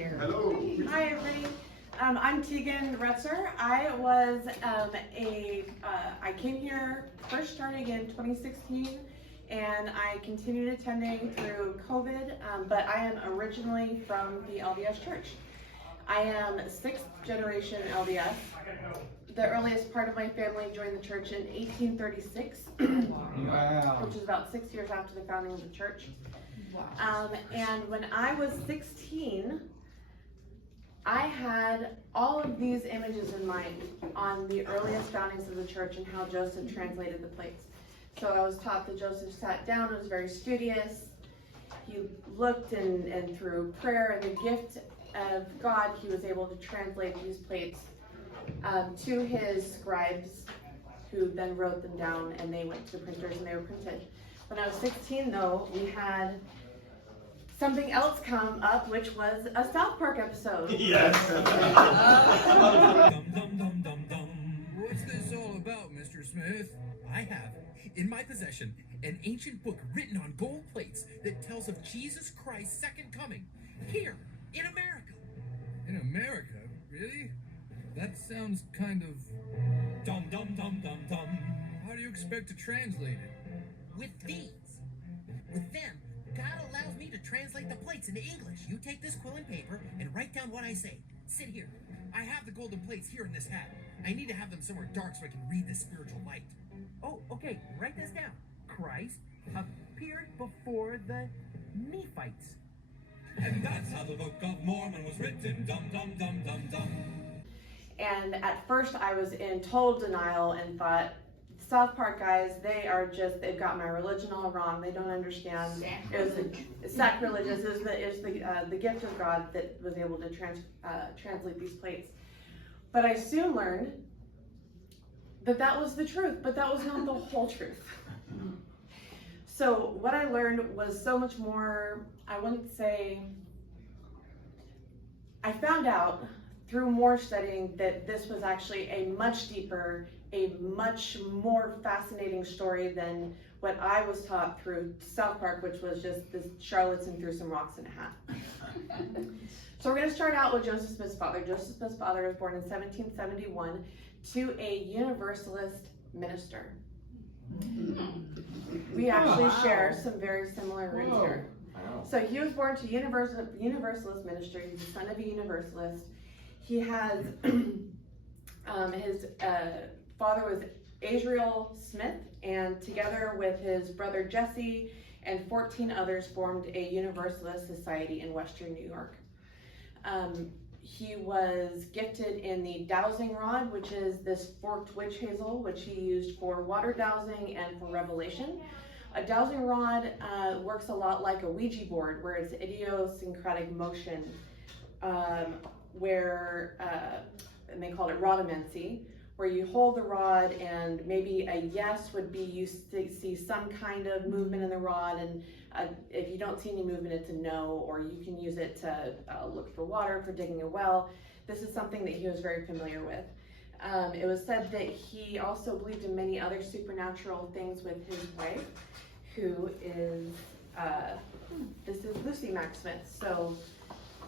share. Hello. Hi, everybody. I'm Tegan. I came here first starting in 2016, and I continued attending through COVID, but I am originally from the LDS Church. I am 6th generation LDS. The earliest part of my family joined the church in 1836, Wow. which is about 6 years after the founding of the church. And when I was 16, I had all of these images in mind on the earliest foundings of the church and how Joseph translated the plates. So I was taught that Joseph sat down, was very studious. He looked and through prayer and the gift of God, he was able to translate these plates to his scribes, who then wrote them down, and they went to the printers and they were printed. When I was 16, though, we had something else come up, which was a South Park episode. Yes. What's this all about, Mr. Smith? I have, in my possession, an ancient book written on gold plates that tells of Jesus Christ's second coming, here, in America. In America? Really? That sounds kind of dum-dum-dum-dum-dum. How do you expect to translate it? With these. With them, God allows me to translate the plates into English. You take this quill and paper and write down what I say. Sit here. I have the golden plates here in this hat. I need to have them somewhere dark so I can read the spiritual light. Oh, okay. Write this down. Christ appeared before the Nephites. And that's how the Book of Mormon was written. Dum-dum-dum-dum-dum. And at first I was in total denial and thought, South Park guys, they've got my religion all wrong. They don't understand. It's sacrilegious. It's the gift of God that was able to translate these plates. But I soon learned that was the truth, but that was not the whole truth. So what I learned was so much more, I found out through more studying that this was actually a much deeper, a much more fascinating story than what I was taught through South Park, which was just this charlatan threw some rocks in a hat. So we're going to start out with Joseph Smith's father. Joseph Smith's father was born in 1771 to a Universalist minister. We actually share some very similar roots here. So he was born to Universalist ministry. He's the son of a Universalist. He has, his father was Israel Smith, and together with his brother Jesse and 14 others formed a Universalist society in Western New York. He was gifted in the dowsing rod, which is this forked witch hazel, which he used for water dowsing and for revelation. A dowsing rod works a lot like a Ouija board, where it's idiosyncratic motion, and they called it rodomancy, where you hold the rod and maybe a yes would be you see some kind of movement in the rod, and if you don't see any movement, it's a no, or you can use it to look for water, for digging a well. This is something that he was very familiar with. It was said that he also believed in many other supernatural things with his wife, who is, this is Lucy Mack Smith. So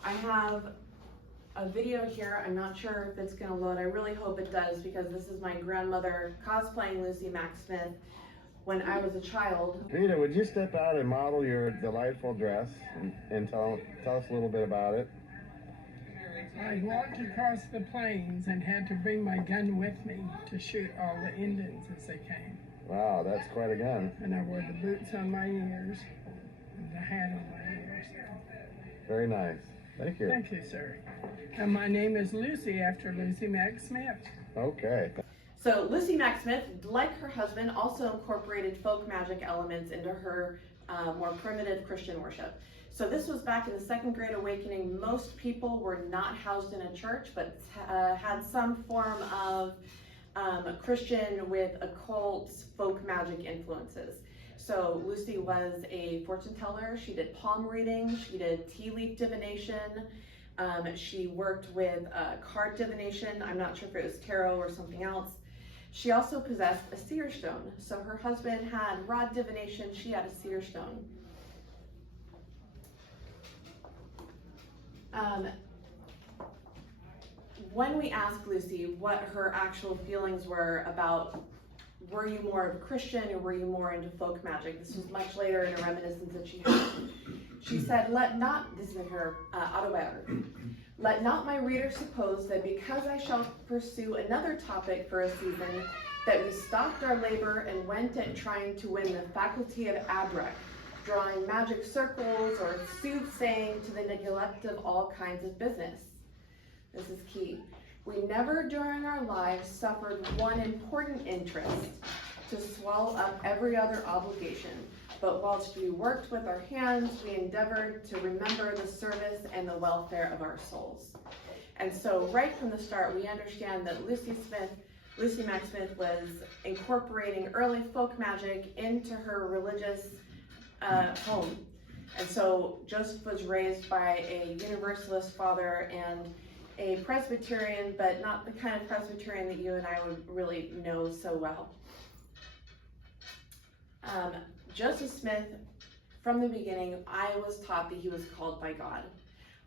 I have a video here. I'm not sure if it's gonna load. I really hope it does, because this is my grandmother cosplaying Lucy Mack Smith when I was a child. Rita, would you step out and model your delightful dress and tell us a little bit about it? I walked across the plains and had to bring my gun with me to shoot all the Indians as they came. Wow, that's quite a gun. And I wore the boots on my ears and the hat on my ears. Very nice. Thank you. Thank you, sir. And my name is Lucy, after Lucy Mack Smith. Okay. So Lucy Mack Smith, like her husband, also incorporated folk magic elements into her more primitive Christian worship. So this was back in the Second Great Awakening. Most people were not housed in a church, but had some form of Christian with occult folk magic influences. So Lucy was a fortune teller. She did palm reading. She did tea leaf divination. She worked with card divination. I'm not sure if it was tarot or something else. She also possessed a seer stone. So her husband had rod divination. She had a seer stone. When we asked Lucy what her actual feelings were about, were you more of a Christian or were you more into folk magic? This was much later in a reminiscence that she had. She said, this is in her autobiography, "Let not my reader suppose that because I shall pursue another topic for a season, that we stopped our labor and went at trying to win the faculty of abrek, drawing magic circles or soothsaying to the neglect of all kinds of business." This is key. "We never during our lives suffered one important interest to swallow up every other obligation, but whilst we worked with our hands, we endeavored to remember the service and the welfare of our souls." And so right from the start, we understand that Lucy Mack Smith was incorporating early folk magic into her religious home. And so Joseph was raised by a Universalist father and a Presbyterian, but not the kind of Presbyterian that you and I would really know so well. Joseph Smith, from the beginning, I was taught that he was called by God.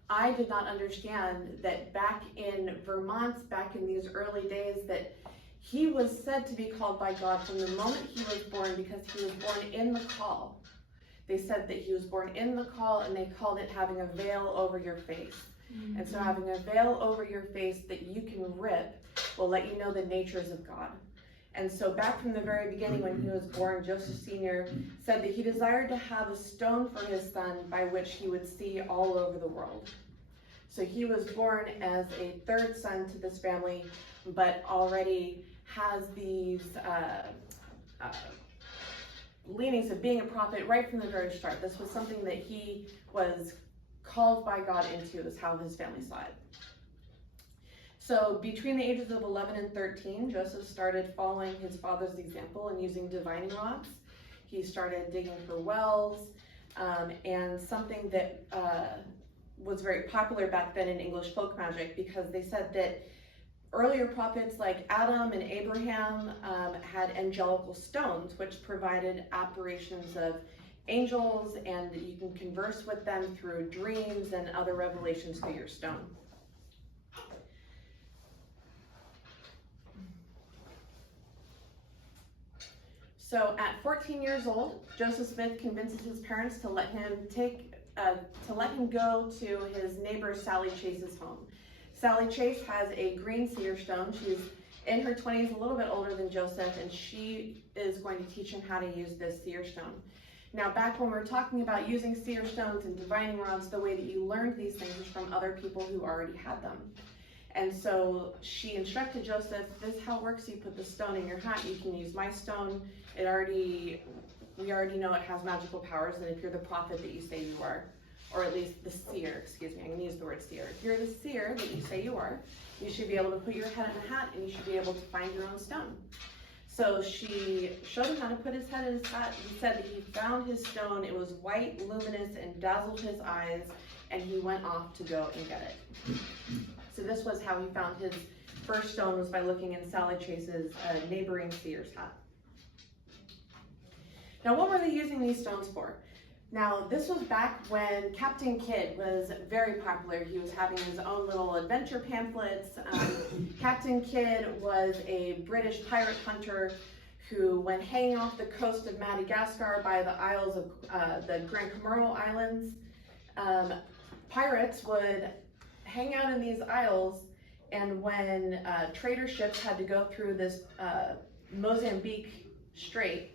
I did not understand that back in Vermont, back in these early days, that he was said to be called by God from the moment he was born, because he was born in the call. They said that he was born in the call, and they called it having a veil over your face. Mm-hmm. And so having a veil over your face that you can rip will let you know the natures of God. And so back from the very beginning, when he was born, Joseph Sr. said that he desired to have a stone for his son by which he would see all over the world. So he was born as a third son to this family, but already has these leanings of being a prophet right from the very start. This was something that he was called by God into, is how his family saw it. So between the ages of 11 and 13, Joseph started following his father's example and using divining rods. He started digging for wells, and something that was very popular back then in English folk magic, because they said that earlier prophets like Adam and Abraham had angelical stones, which provided apparitions of angels, and that you can converse with them through dreams and other revelations through your stone. So at 14 years old, Joseph Smith convinces his parents to let him go to his neighbor Sally Chase's home. Sally Chase has a green cedar stone. She's in her 20s, a little bit older than Joseph, and she is going to teach him how to use this cedar stone. Now, back when we're talking about using cedar stones and divining rods, the way that you learned these things is from other people who already had them. And so she instructed Joseph, this is how it works. You put the stone in your hat. You can use my stone. We already know it has magical powers, and if you're the prophet that you say you are, or at least the seer, excuse me, I'm going to use the word seer. If you're the seer that you say you are, you should be able to put your head in a hat, and you should be able to find your own stone. So she showed him how to put his head in his hat. He said that he found his stone. It was white, luminous, and dazzled his eyes, and he went off to go and get it. So this was how he found his first stone, was by looking in Sally Chase's neighboring seer's hat. Now, what were they using these stones for? Now, this was back when Captain Kidd was very popular. He was having his own little adventure pamphlets. Captain Kidd was a British pirate hunter who, when hanging off the coast of Madagascar by the Isles of the Grand Comoro Islands, pirates would hang out in these isles, and when trader ships had to go through this Mozambique Strait,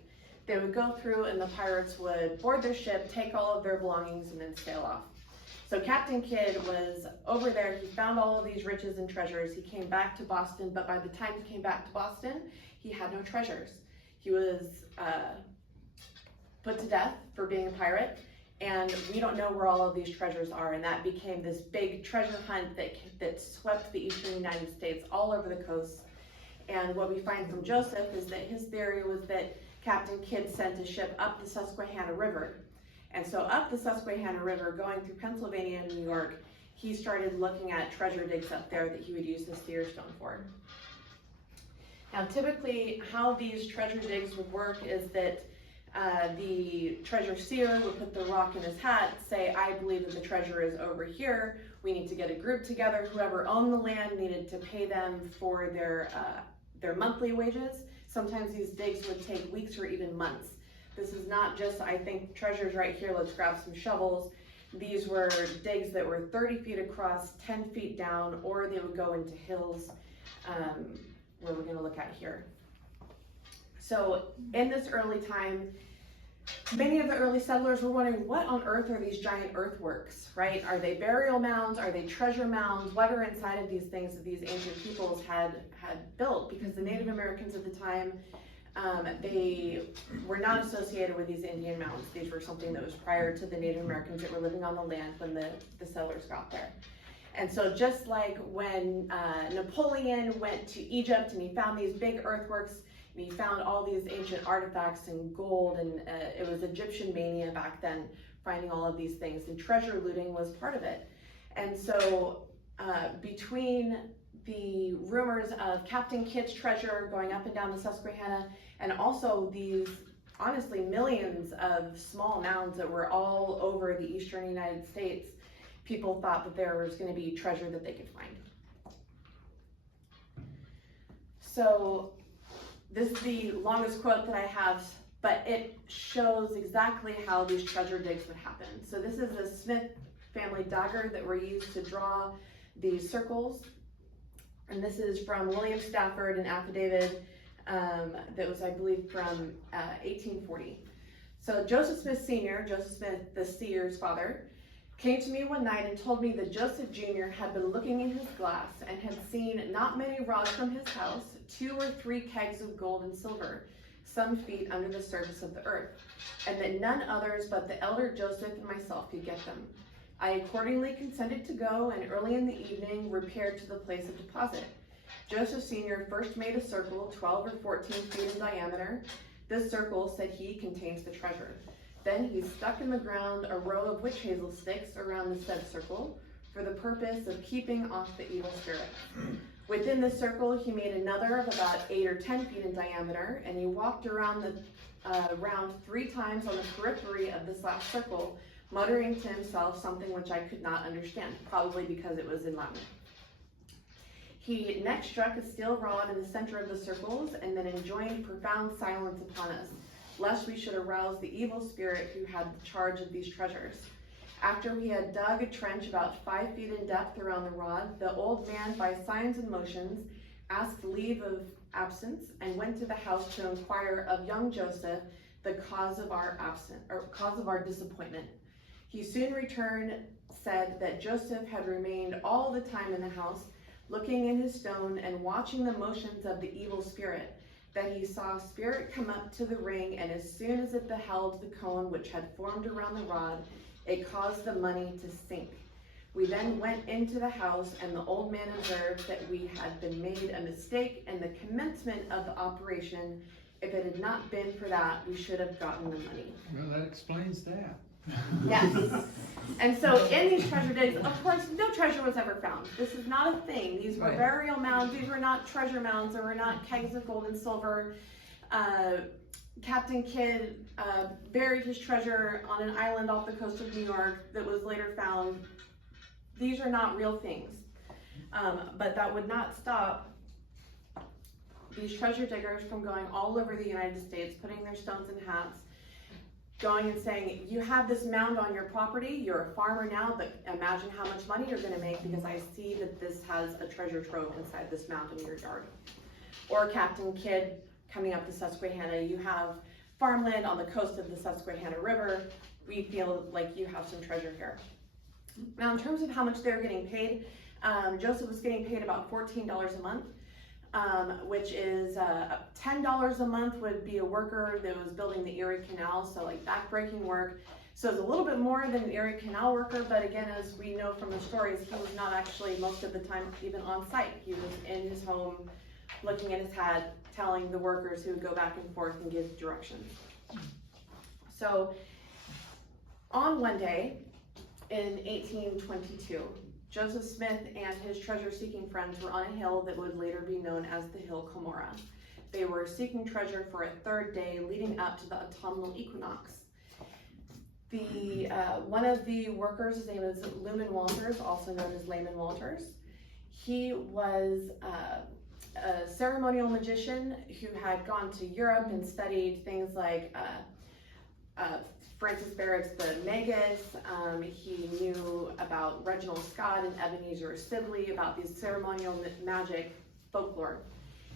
they would go through, and the pirates would board their ship, take all of their belongings, and then sail off. So Captain Kidd was over there. He found all of these riches and treasures. He came back to Boston, but by the time he came back to Boston, he had no treasures. He was put to death for being a pirate, and we don't know where all of these treasures are, and that became this big treasure hunt that swept the eastern United States all over the coast. And what we find from Joseph is that his theory was that Captain Kidd sent a ship up the Susquehanna River. And so up the Susquehanna River, going through Pennsylvania and New York, he started looking at treasure digs up there that he would use the seer stone for. Now, typically, how these treasure digs would work is that the treasure seer would put the rock in his hat, say, I believe that the treasure is over here, We need to get a group together. Whoever owned the land needed to pay them for their monthly wages. Sometimes these digs would take weeks or even months. This is not just, I think treasure's right here, let's grab some shovels. These were digs that were 30 feet across, 10 feet down, or they would go into hills, where we're gonna look at here. So in this early time, many of the early settlers were wondering, what on earth are these giant earthworks, right? Are they burial mounds? Are they treasure mounds? What are inside of these things that these ancient peoples had built? Because the Native Americans at the time, they were not associated with these Indian mounds. These were something that was prior to the Native Americans that were living on the land when the settlers got there. And so just like when Napoleon went to Egypt and he found these big earthworks, and he found all these ancient artifacts and gold, and it was Egyptian mania back then, finding all of these things, and treasure looting was part of it. And so between the rumors of Captain Kidd's treasure going up and down the Susquehanna, and also these, honestly, millions of small mounds that were all over the eastern United States, people thought that there was going to be treasure that they could find. So this is the longest quote that I have, but it shows exactly how these treasure digs would happen. So this is a Smith family dagger that were used to draw these circles. And this is from William Stafford, an affidavit that was, I believe, from 1840. So Joseph Smith Sr., Joseph Smith, the seer's father, came to me one night and told me that Joseph Jr. had been looking in his glass and had seen not many rods from his house, 2 or 3 kegs of gold and silver, some feet under the surface of the earth, and that none others but the elder Joseph and myself could get them. I accordingly consented to go, and early in the evening repaired to the place of deposit. Joseph Sr. first made a circle 12 or 14 feet in diameter. This circle, said he, contains the treasure. Then he stuck in the ground a row of witch hazel sticks around the said circle for the purpose of keeping off the evil spirit. Within the circle, he made another of about 8 or 10 feet in diameter, and he walked around round 3 times on the periphery of this last circle, muttering to himself something which I could not understand, probably because it was in Latin. He next struck a steel rod in the center of the circles, and then enjoined profound silence upon us, lest we should arouse the evil spirit who had charge of these treasures. After we had dug a trench about 5 feet in depth around the rod, the old man, by signs and motions, asked leave of absence and went to the house to inquire of young Joseph the cause of our disappointment. He soon returned, said that Joseph had remained all the time in the house, looking in his stone and watching the motions of the evil spirit, that he saw spirit come up to the ring, and as soon as it beheld the cone which had formed around the rod, it caused the money to sink. We then went into the house, and the old man observed that we had been made a mistake in the commencement of the operation. If it had not been for that, we should have gotten the money. Well, that explains that. Yes. And so in these treasure digs, of course, no treasure was ever found. This is not a thing. These were Right. burial mounds. These were not treasure mounds. There were not kegs of gold and silver. Captain Kidd buried his treasure on an island off the coast of New York that was later found. These are not real things. But that would not stop these treasure diggers from going all over the United States, putting their stones in hats, going and saying, you have this mound on your property, you're a farmer now, but imagine how much money you're gonna make because I see that this has a treasure trove inside this mound in your yard. Or Captain Kidd coming up the Susquehanna, you have farmland on the coast of the Susquehanna River, we feel like you have some treasure here. Now in terms of how much they're getting paid, Joseph was getting paid about $14 a month. Which is $10 a month would be a worker that was building the Erie Canal, so like backbreaking work. So it's a little bit more than an Erie Canal worker, but again, as we know from the stories, he was not actually most of the time even on site. He was in his home, looking at his hat, telling the workers who would go back and forth and give directions. So on one day in 1822, Joseph Smith and his treasure-seeking friends were on a hill that would later be known as the Hill Cumorah. They were seeking treasure for a 3rd day leading up to the autumnal equinox. The one of the workers, his name is Lumen Walters, also known as Layman Walters. He was a ceremonial magician who had gone to Europe and studied things like Francis Barrett's The Magus. He knew about Reginald Scott and Ebenezer Sibley, about these ceremonial magic folklore.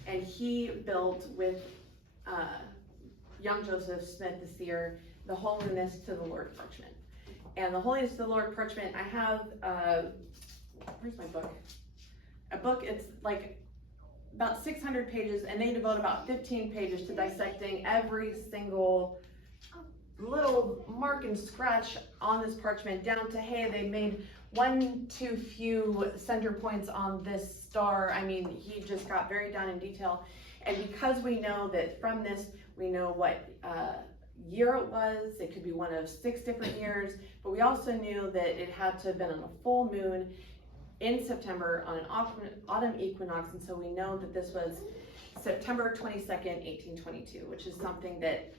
And he built with young Joseph Smith the seer the Holiness to the Lord parchment. And the Holiness to the Lord parchment, I have, where's my book? A book, it's like about 600 pages, and they devote about 15 pages to dissecting every single little mark and scratch on this parchment, down to, hey, they made one too few center points on this star. I mean, he just got very down in detail. And because we know that from this, we know what year it was, it could be one of 6 different years, but we also knew that it had to have been on a full moon in September on an autumn equinox, and so we know that this was September 22nd, 1822, which is something that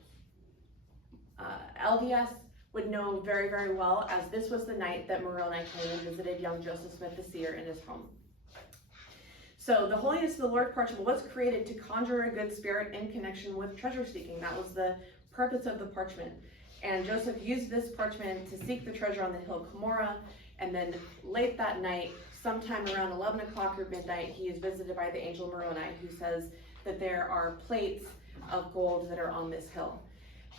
LDS would know very, very well, as this was the night that Moroni came and visited young Joseph Smith the seer in his home. So the Holiness of the Lord parchment was created to conjure a good spirit in connection with treasure seeking. That was the purpose of the parchment. And Joseph used this parchment to seek the treasure on the hill Cumorah, and then late that night, sometime around 11 o'clock or midnight, he is visited by the angel Moroni, who says that there are plates of gold that are on this hill.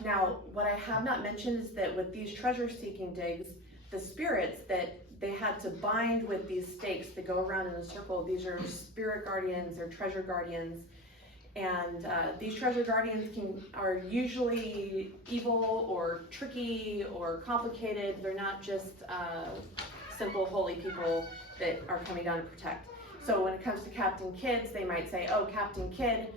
Now, what I have not mentioned is that with these treasure seeking digs, the spirits that they had to bind with these stakes that go around in a circle, these are spirit guardians or treasure guardians. And these treasure guardians are usually evil or tricky or complicated. They're not just simple holy people that are coming down to protect. So when it comes to Captain Kidd, they might say, oh, Captain Kidd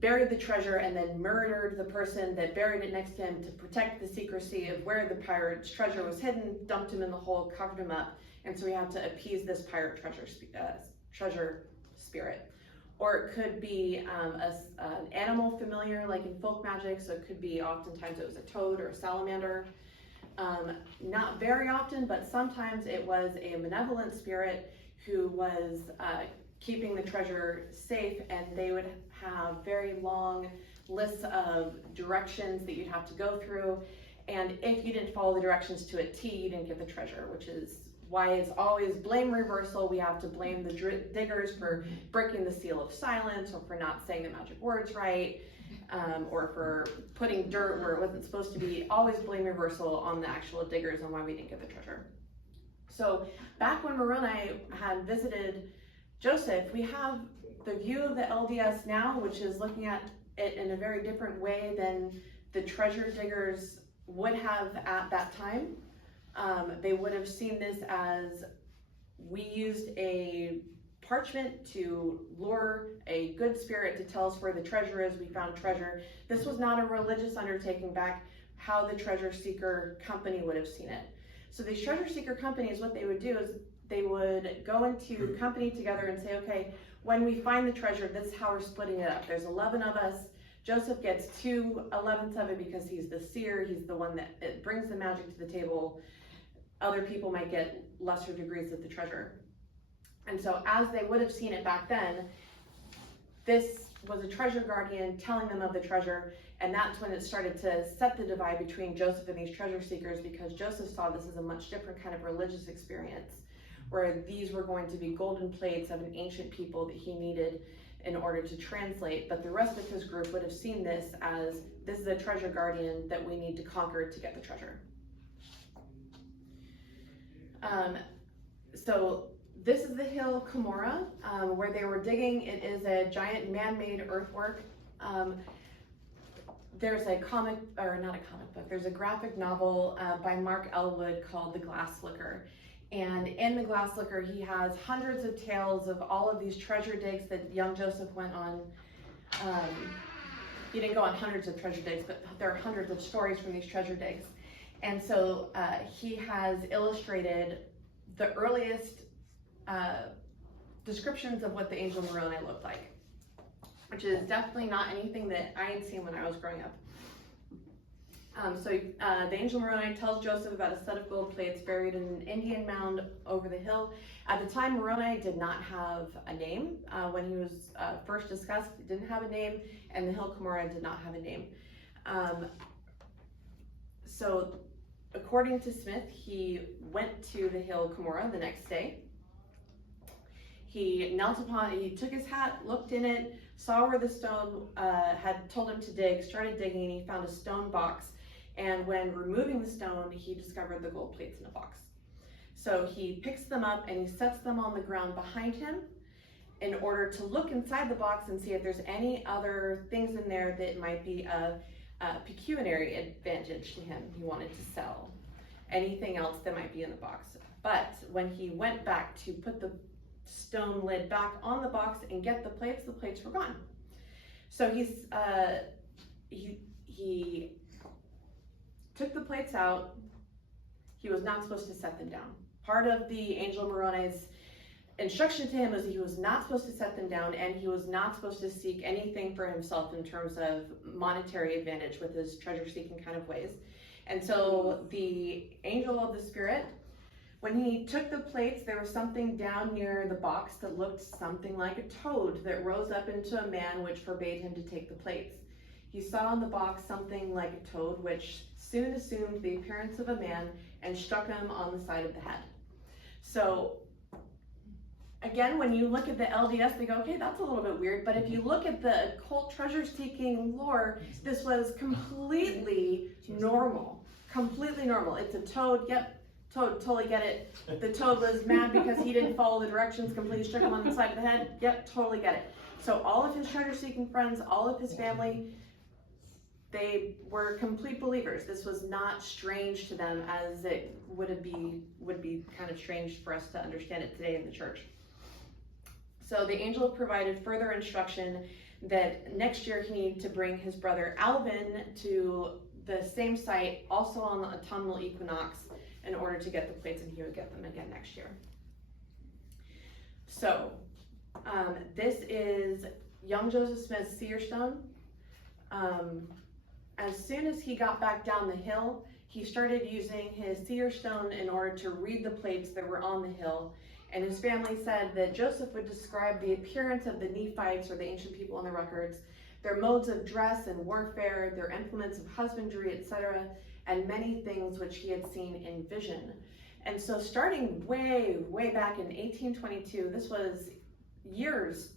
buried the treasure and then murdered the person that buried it next to him to protect the secrecy of where the pirate's treasure was hidden, dumped him in the hole, covered him up, and so we have to appease this pirate treasure spirit. Or it could be an animal familiar, like in folk magic, so it could be, oftentimes it was a toad or a salamander. Not very often, but sometimes it was a benevolent spirit who was keeping the treasure safe, and they would have very long lists of directions that you'd have to go through, and if you didn't follow the directions to a T, you didn't get the treasure, which is why it's always blame reversal. We have to blame the diggers for breaking the seal of silence, or for not saying the magic words right, or for putting dirt where it wasn't supposed to be. Always blame reversal on the actual diggers on why we didn't get the treasure. So back when Moroni had visited Joseph, we have the view of the LDS now, which is looking at it in a very different way than the treasure diggers would have at that time. They would have seen this as, we used a parchment to lure a good spirit to tell us where the treasure is. We found treasure. This was not a religious undertaking back how the treasure seeker company would have seen it. So these treasure seeker companies, what they would do is they would go into company together and say, okay, when we find the treasure, this is how we're splitting it up. There's 11 of us. Joseph gets 2/11 of it because he's the seer. He's the one that brings the magic to the table. Other people might get lesser degrees of the treasure. And so as they would have seen it back then, this was a treasure guardian telling them of the treasure, and that's when it started to set the divide between Joseph and these treasure seekers, because Joseph saw this as a much different kind of religious experience, where these were going to be golden plates of an ancient people that he needed in order to translate, but the rest of his group would have seen this as, this is a treasure guardian that we need to conquer to get the treasure. So this is the hill Cumorah, where they were digging. It is a giant man-made earthwork. There's a comic, or not a comic book, there's a graphic novel by Mark Elwood called The Glass Slicker. And in The Glass Slicker, he has hundreds of tales of all of these treasure digs that young Joseph went on. He didn't go on hundreds of treasure digs, but there are hundreds of stories from these treasure digs. And so he has illustrated the earliest descriptions of what the angel Moroni looked like, which is definitely not anything that I had seen when I was growing up. The angel Moroni tells Joseph about a set of gold plates buried in an Indian mound over the hill. At the time, Moroni did not have a name. When he was first discussed, he didn't have a name, and the hill Cumorah did not have a name. So according to Smith, he went to the hill Cumorah the next day. He knelt upon it, he took his hat, looked in it, saw where the stone had told him to dig, started digging, and he found a stone box. And when removing the stone, he discovered the gold plates in a box. So he picks them up and he sets them on the ground behind him in order to look inside the box and see if there's any other things in there that might be a pecuniary advantage to him. He wanted to sell anything else that might be in the box. But when he went back to put the stone lid back on the box and get the plates were gone. So he took the plates out. He was not supposed to set them down. Part of the angel Moroni's instruction to him was he was not supposed to set them down, and he was not supposed to seek anything for himself in terms of monetary advantage with his treasure-seeking kind of ways. And so the angel of the spirit, when he took the plates, there was something down near the box that looked something like a toad that rose up into a man, which forbade him to take the plates. He saw in the box something like a toad, which soon assumed the appearance of a man and struck him on the side of the head. So again, when you look at the LDS, they go, okay, that's a little bit weird. But if you look at the occult treasure-seeking lore, this was completely normal. Completely normal. It's a toad. Yep, toad, totally get it. The toad was mad because he didn't follow the directions, completely struck him on the side of the head. Yep, totally get it. So all of his treasure-seeking friends, all of his family, they were complete believers. This was not strange to them as it would be kind of strange for us to understand it today in the church. So the angel provided further instruction that next year he needed to bring his brother Alvin to the same site, also on the autumnal equinox, in order to get the plates, and he would get them again next year. So this is young Joseph Smith's seer stone. As soon as he got back down the hill, he started using his seer stone in order to read the plates that were on the hill. And his family said that Joseph would describe the appearance of the Nephites, or the ancient people on the records, their modes of dress and warfare, their implements of husbandry, etc., and many things which he had seen in vision. And so starting way back in 1822, this was years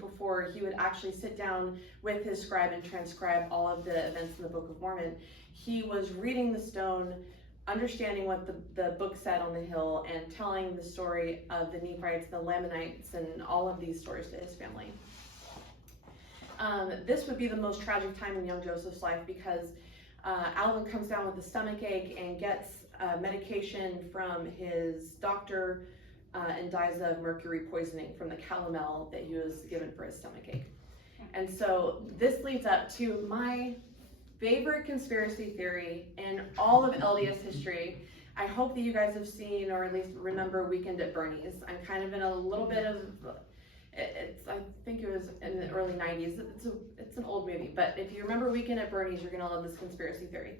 before he would actually sit down with his scribe and transcribe all of the events in the Book of Mormon, he was reading the stone, understanding what the book said on the hill, and telling the story of the Nephites, the Lamanites, and all of these stories to his family. This would be the most tragic time in young Joseph's life, because Alvin comes down with a stomach ache and gets medication from his doctor and dies of mercury poisoning from the calomel that he was given for his stomach ache. And so this leads up to my favorite conspiracy theory in all of LDS history. I hope that you guys have seen, or at least remember, Weekend at Bernie's. I'm kind of in a little bit of, I think it was in the early 90s. It's an old movie, but if you remember Weekend at Bernie's, you're gonna love this conspiracy theory.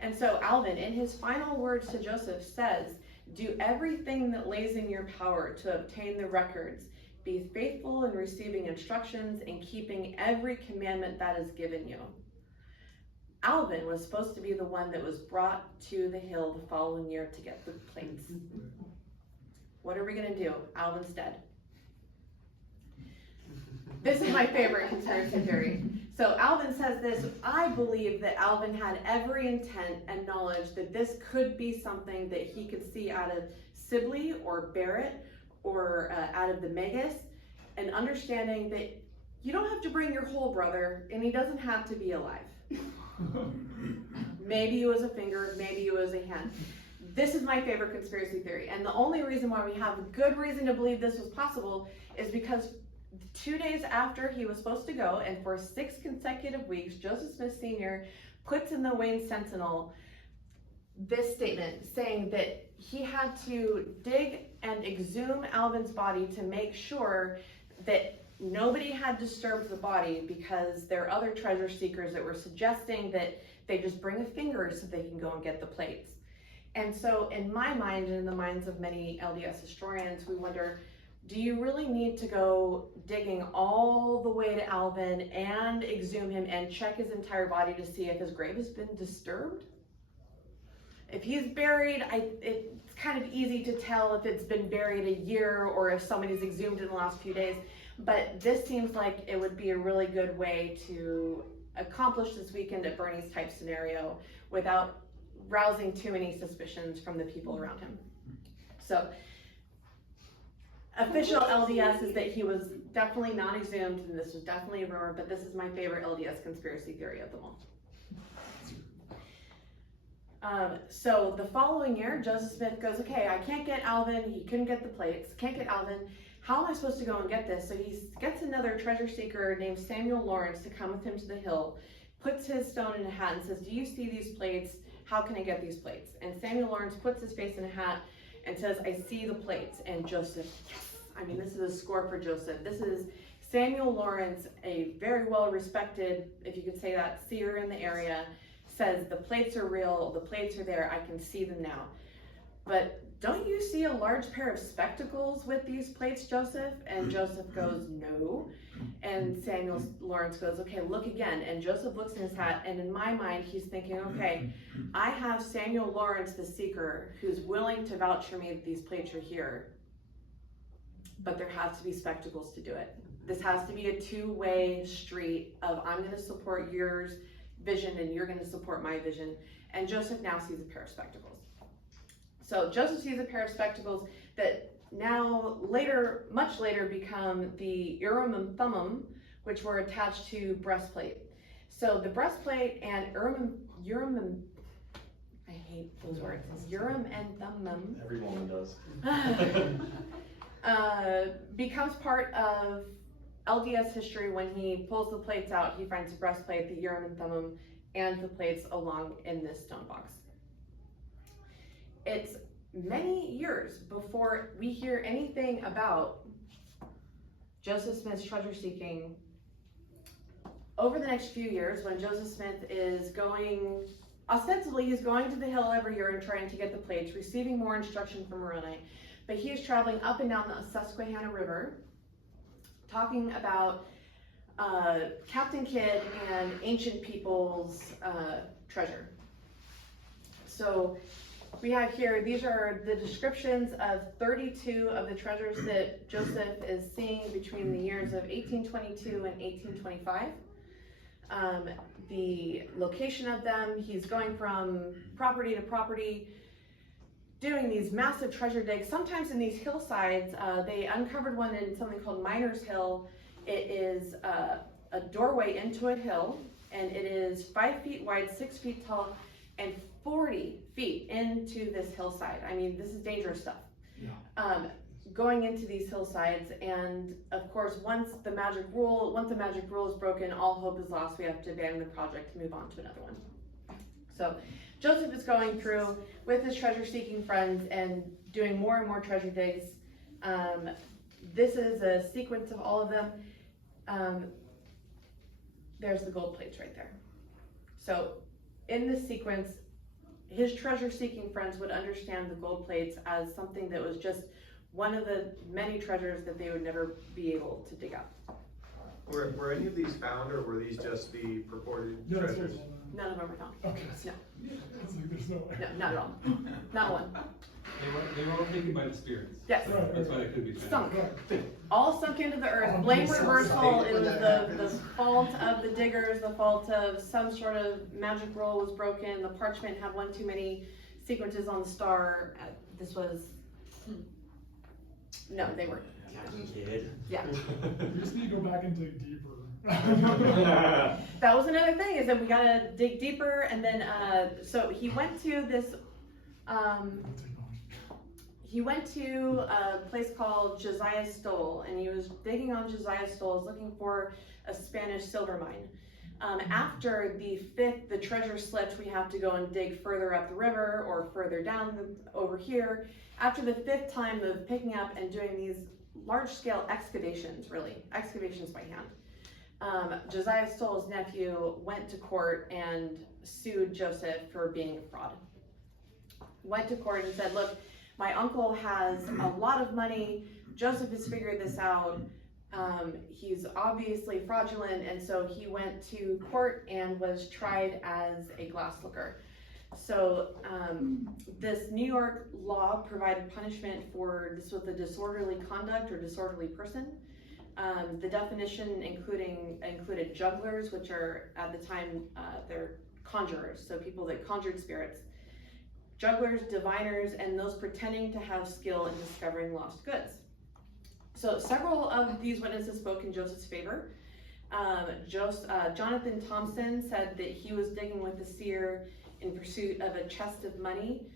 And so Alvin, in his final words to Joseph, says, "Do everything that lays in your power to obtain the records. Be faithful in receiving instructions and keeping every commandment that is given you." Alvin was supposed to be the one that was brought to the hill the following year to get the plates. What are we gonna do? Alvin's dead. This is my favorite conspiracy theory. So Alvin says this: I believe that Alvin had every intent and knowledge that this could be something that he could see out of Sibley or Barrett or out of the Megas, and understanding that you don't have to bring your whole brother, and he doesn't have to be alive. Maybe it was a finger, maybe it was a hand. This is my favorite conspiracy theory, and the only reason why we have a good reason to believe this was possible is because 2 days after he was supposed to go, and for 6 consecutive weeks, Joseph Smith Sr. puts in the Wayne Sentinel this statement saying that he had to dig and exhume Alvin's body to make sure that nobody had disturbed the body, because there are other treasure seekers that were suggesting that They just bring a finger so they can go and get the plates. And so in my mind, and in the minds of many LDS historians, we wonder, do you really need to go digging all the way to Alvin and exhume him and check his entire body to see if his grave has been disturbed? If he's buried, it's kind of easy to tell if it's been buried a year or if somebody's exhumed in the last few days. But this seems like it would be a really good way to accomplish this weekend at Bernie's type scenario without rousing too many suspicions from the people around him. So, official LDS is that he was definitely not exhumed, and this was definitely a rumor, but this is my favorite LDS conspiracy theory of them all. So the following year, Joseph Smith goes, okay, I can't get Alvin, he couldn't get the plates, can't get Alvin, how am I supposed to go and get this? So he gets another treasure seeker named Samuel Lawrence to come with him to the hill, puts his stone in a hat and says, do you see these plates? How can I get these plates? And Samuel Lawrence puts his face in a hat and says, I see the plates. And Joseph, yes, I mean, this is a score for Joseph. This is Samuel Lawrence, a very well respected, if you could say that, seer in the area, says the plates are real, the plates are there, I can see them now. But don't you see a large pair of spectacles with these plates, Joseph? And Joseph goes, no. And Samuel Lawrence goes, okay, look again. And Joseph looks in his hat, and in my mind, he's thinking, okay, I have Samuel Lawrence, the seeker, who's willing to vouch for me that these plates are here, but there has to be spectacles to do it. This has to be a two-way street of I'm gonna support yours vision and you're gonna support my vision. And Joseph now sees a pair of spectacles. So Joseph sees a pair of spectacles that now later, much later, become the Urim and Thummim, which were attached to breastplate. So the breastplate and Urim and I hate those words. Urim and Thummim. Every woman does. Becomes part of LDS history. When he pulls the plates out, he finds the breastplate, the Urim and Thummim, and the plates along in this stone box. It's many years before we hear anything about Joseph Smith's treasure seeking. Over the next few years, when Joseph Smith is going, ostensibly he's going to the hill every year and trying to get the plates, receiving more instruction from Moroni, but he is traveling up and down the Susquehanna River, talking about Captain Kidd and ancient people's treasure. So we have here, these are the descriptions of 32 of the treasures that Joseph is seeing between the years of 1822 and 1825. The location of them, he's going from property to property, doing these massive treasure digs. Sometimes in these hillsides, they uncovered one in something called Miner's Hill. It is a doorway into a hill, and it is 5 feet wide, 6 feet tall, and 40 feet into this hillside. I mean, this is dangerous stuff. Yeah. Going into these hillsides, and of course, once the magic rule is broken, all hope is lost. We have to abandon the project to move on to another one. So Joseph is going through with his treasure-seeking friends and doing more and more treasure digs. This is a sequence of all of them. There's the gold plates right there. So in this sequence, his treasure-seeking friends would understand the gold plates as something that was just one of the many treasures that they would never be able to dig up. Were any of these found, or were these just the purported treasures? None of them were found. Okay. No. There's no way. No, not at all. Not one. They were all taken by the spirits. Yes. That's why they could be found. Sunk. All sunk into the earth. Blame reversal. It was the fault of the diggers, the fault of some sort of magic roll was broken. The parchment had one too many sequences on the star. This was, no, they weren't. Yeah. We just need to go back and dig deeper. That was another thing, is that we gotta dig deeper. And then, so he went to this, he went to a place called Josiah Stoll, and he was digging on Josiah Stoll, looking for a Spanish silver mine. After the treasure slipped, we have to go and dig further up the river or further down over here. After the 5th time of picking up and doing these large-scale excavations by hand, Josiah Stoll's nephew went to court and sued Joseph for being a fraud. Went to court and said, look, my uncle has a lot of money. Joseph has figured this out. He's obviously fraudulent, and so he went to court and was tried as a glasslicker. So this New York law provided punishment for this with a disorderly conduct or disorderly person. The definition included jugglers, which are at the time they're conjurers, so people that conjured spirits. Jugglers, diviners, and those pretending to have skill in discovering lost goods. So several of these witnesses spoke in Joseph's favor. Jonathan Thompson said that he was digging with the seer in pursuit of a chest of money.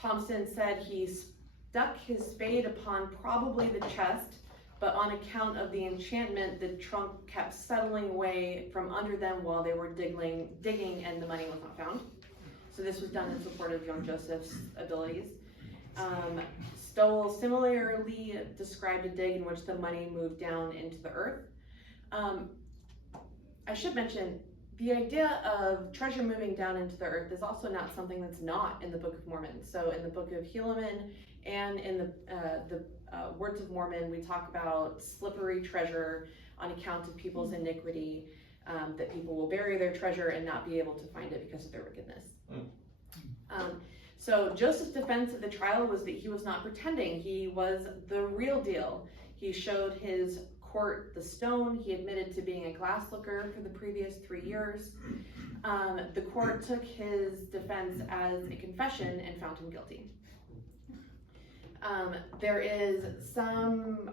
Thompson said he stuck his spade upon probably the chest, but on account of the enchantment, the trunk kept settling away from under them while they were digging, and the money was not found. So this was done in support of young Joseph's abilities. Stoll similarly described a dig in which the money moved down into the earth. I should mention, the idea of treasure moving down into the earth is also not something that's not in the Book of Mormon. So in the Book of Helaman and in the Words of Mormon, we talk about slippery treasure on account of people's iniquity, that people will bury their treasure and not be able to find it because of their wickedness. So Joseph's defense at the trial was that he was not pretending. He was the real deal. He showed his court the stone. He admitted to being a glasslicker for the previous 3 years. The court took his defense as a confession and found him guilty. There is some,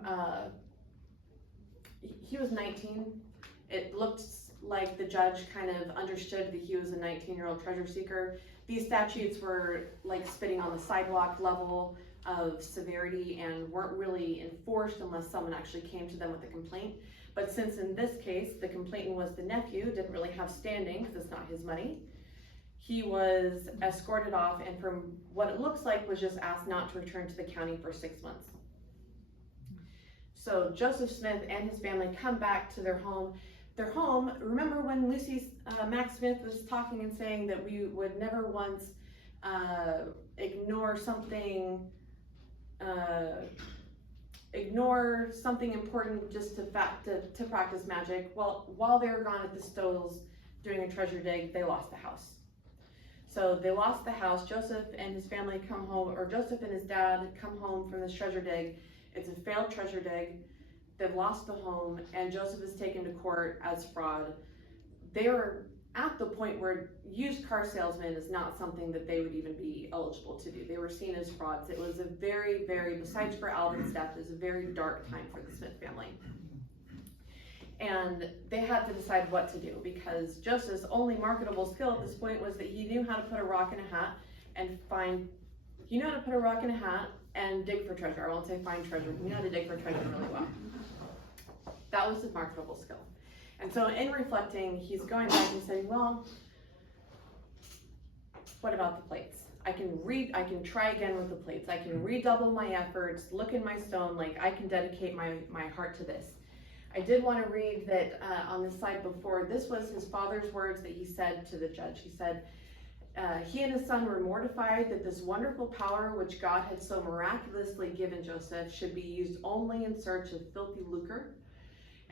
he was 19. It looked like the judge kind of understood that he was a 19-year-old treasure seeker. These statutes were like spitting on the sidewalk level of severity and weren't really enforced unless someone actually came to them with a complaint. But since in this case, the complainant was the nephew, didn't really have standing because it's not his money, he was escorted off, and from what it looks like was just asked not to return to the county for 6 months. So Joseph Smith and his family come back to their home. Their home, remember when Max Smith was talking and saying that we would never once ignore something important just to practice magic. Well, while they were gone at the Stolls doing a treasure dig, they lost the house. So they lost the house. Joseph and his family come home, or Joseph and his dad come home from this treasure dig. It's a failed treasure dig. They've lost the home, and Joseph is taken to court as fraud. They are at the point where used car salesman is not something that they would even be eligible to do. They were seen as frauds. It was a very, very, besides for Alvin's death, it was a very dark time for the Smith family. And they had to decide what to do, because Joseph's only marketable skill at this point was that he knew how to put a rock in a hat and he knew how to put a rock in a hat and dig for treasure. I won't say find treasure, he knew how to dig for treasure really well. That was his marketable skill. And so in reflecting, he's going back and saying, well, what about the plates? I can try again with the plates. I can redouble my efforts, look in my stone, like I can dedicate my heart to this. I did want to read that on the slide before, this was his father's words that he said to the judge. He said, he and his son were mortified that this wonderful power which God had so miraculously given Joseph should be used only in search of filthy lucre.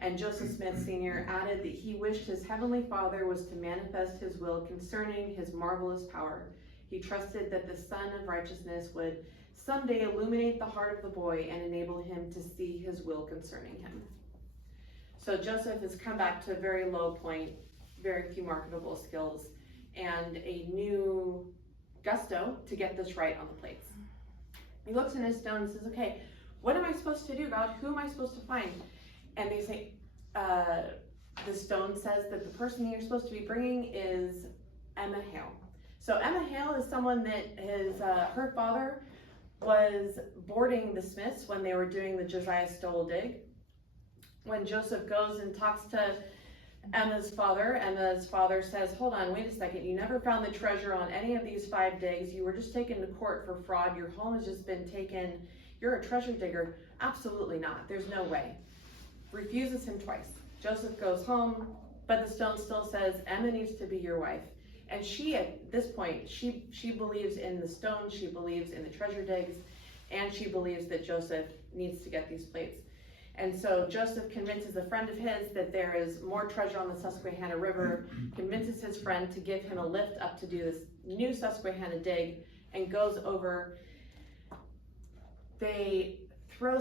And Joseph Smith Sr. added that he wished his heavenly Father was to manifest his will concerning his marvelous power. He trusted that the Son of Righteousness would someday illuminate the heart of the boy and enable him to see his will concerning him. So Joseph has come back to a very low point, very few marketable skills, and a new gusto to get this right on the plates. He looks in his stone and says, okay, what am I supposed to do, God? Who am I supposed to find? And they say, the stone says that the person you're supposed to be bringing is Emma Hale. So Emma Hale is someone that her father was boarding the Smiths when they were doing the Josiah Stoll dig. When Joseph goes and talks to Emma's father says, hold on, wait a second, you never found the treasure on any of these 5 digs. You were just taken to court for fraud. Your home has just been taken. You're a treasure digger. Absolutely not. There's no way. Refuses him twice. Joseph goes home, but the stone still says, Emma needs to be your wife. And she, at this point, she believes in the stone, she believes in the treasure digs, and she believes that Joseph needs to get these plates. And so Joseph convinces a friend of his that there is more treasure on the Susquehanna River, convinces his friend to give him a lift up to do this new Susquehanna dig, and goes over. They throw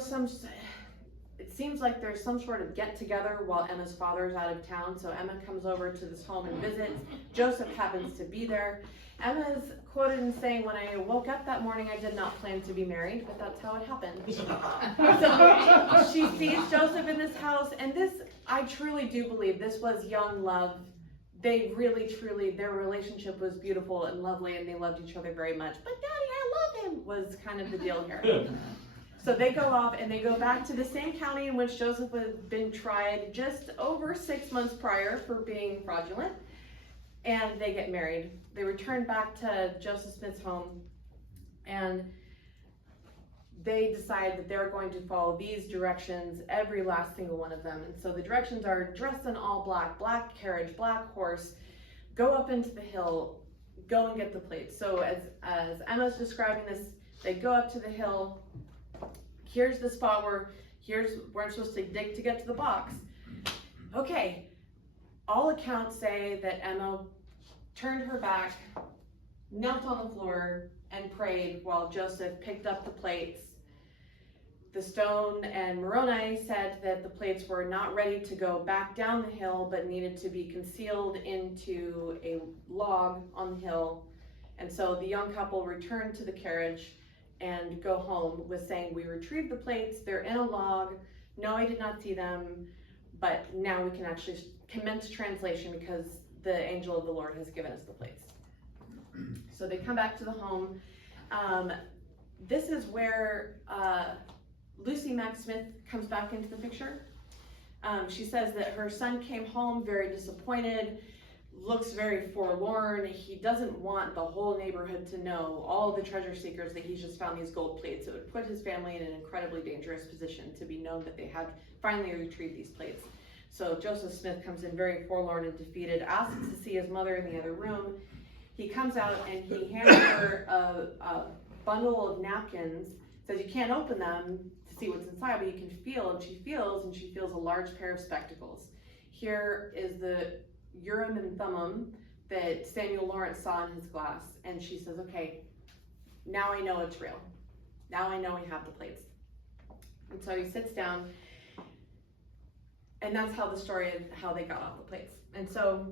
it seems like there's some sort of get together while Emma's father is out of town. So Emma comes over to this home and visits. Joseph happens to be there. Emma is quoted in saying, when I woke up that morning, I did not plan to be married, but that's how it happened. So she sees Joseph in this house, and this, I truly do believe this was young love. They really, truly, their relationship was beautiful and lovely, and they loved each other very much. But Daddy, I love him, was kind of the deal here. So they go off and they go back to the same county in which Joseph had been tried just over 6 months prior for being fraudulent, and they get married. They return back to Joseph Smith's home, and they decide that they're going to follow these directions, every last single one of them. And so the directions are dress in all black, black carriage, black horse, go up into the hill, go and get the plates. So as Emma's describing this, they go up to the hill. Here's the spot where we're supposed to dig to get to the box. Okay, all accounts say that Emma turned her back, knelt on the floor, and prayed while Joseph picked up the plates. The stone and Moroni said that the plates were not ready to go back down the hill, but needed to be concealed into a log on the hill. And so the young couple returned to the carriage and go home with saying, we retrieved the plates, they're in a log. No, I did not see them, but now we can actually commence translation because the angel of the Lord has given us the plates. So they come back to the home. This is where Lucy Mack Smith comes back into the picture. She says that her son came home very disappointed, looks very forlorn. He doesn't want the whole neighborhood to know, all the treasure seekers, that he's just found these gold plates. It would put his family in an incredibly dangerous position to be known that they had finally retrieved these plates. So Joseph Smith comes in very forlorn and defeated, asks to see his mother in the other room. He comes out and he hands her a bundle of napkins, says you can't open them to see what's inside, but you can feel, and she feels a large pair of spectacles. Here is the Urim and Thummim that Samuel Lawrence saw in his glass, and she says, okay, now I know it's real. Now I know we have the plates. And so he sits down, and that's how the story of how they got off the plates. And so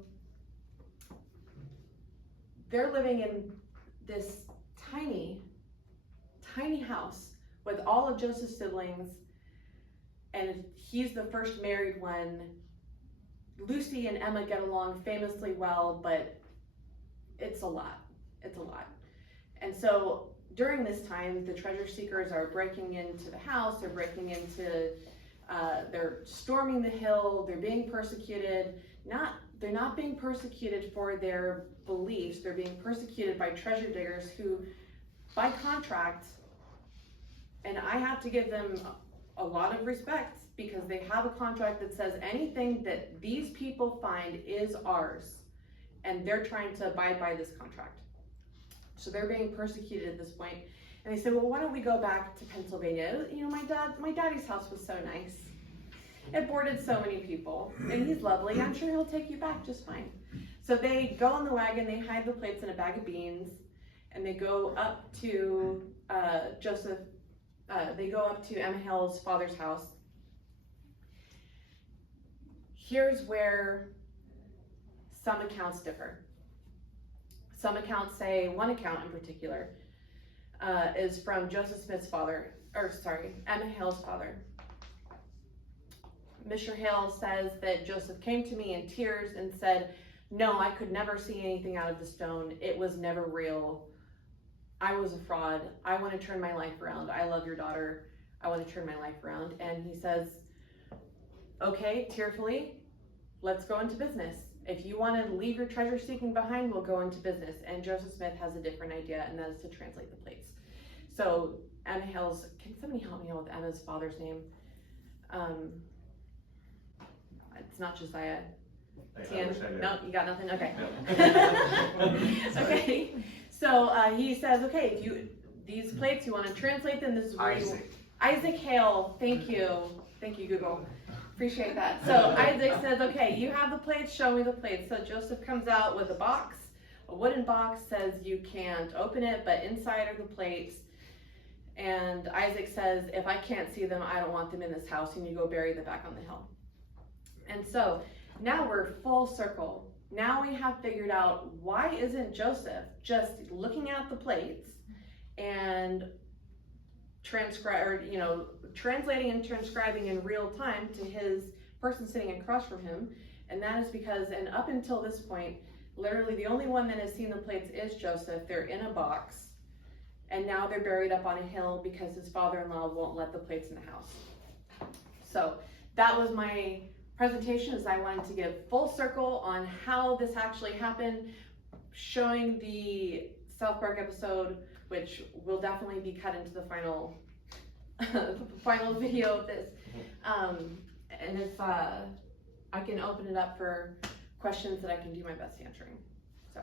they're living in this tiny, tiny house with all of Joseph's siblings, and he's the first married one. Lucy and Emma get along famously well, but it's a lot. It's a lot. And so during this time, the treasure seekers are breaking into the house, they're breaking into, they're storming the hill, they're being persecuted. They're not being persecuted for their beliefs, they're being persecuted by treasure diggers who, by contract, and I have to give them a lot of respect, because they have a contract that says anything that these people find is ours, and they're trying to abide by this contract. So they're being persecuted at this point. And they said, well, why don't we go back to Pennsylvania? You know, my daddy's house was so nice. It boarded so many people, and he's lovely. I'm sure he'll take you back just fine. So they go on the wagon, they hide the plates in a bag of beans, and they go up to they go up to Emma Hill's father's house. Here's where some accounts differ. Some accounts say, one account in particular, is from Joseph Smith's father, Emma Hill's father. Mr. Hill says that Joseph came to me in tears and said, no, I could never see anything out of the stone. It was never real. I was a fraud. I want to turn my life around. I love your daughter. I want to turn my life around. And he says, okay, tearfully, let's go into business. If you want to leave your treasure seeking behind, we'll go into business. And Joseph Smith has a different idea, and that is to translate the plates. So Emma Hill's, can somebody help me out with Emma's father's name? It's not Josiah. I Tan? wish I did. No, you got nothing? Okay. Sorry. Okay, so, he says, okay, if you, these plates, you wanna translate them, this is where you. Isaac Hale, thank you, Google, appreciate that. So Isaac says, okay, you have the plates, show me the plates. So Joseph comes out with a box, a wooden box, says you can't open it, but inside are the plates. And Isaac says, if I can't see them, I don't want them in this house, and you go bury them back on the hill. And so now we're full circle. Now we have figured out, why isn't Joseph just looking at the plates and translating and transcribing in real time to his person sitting across from him? And that is because, and up until this point, literally the only one that has seen the plates is Joseph. They're in a box, and now they're buried up on a hill because his father-in-law won't let the plates in the house. So that was my presentation, is I wanted to give full circle on how this actually happened, showing the South Park episode, which will definitely be cut into the final final video of this. And if I can open it up for questions that I can do my best answering. So.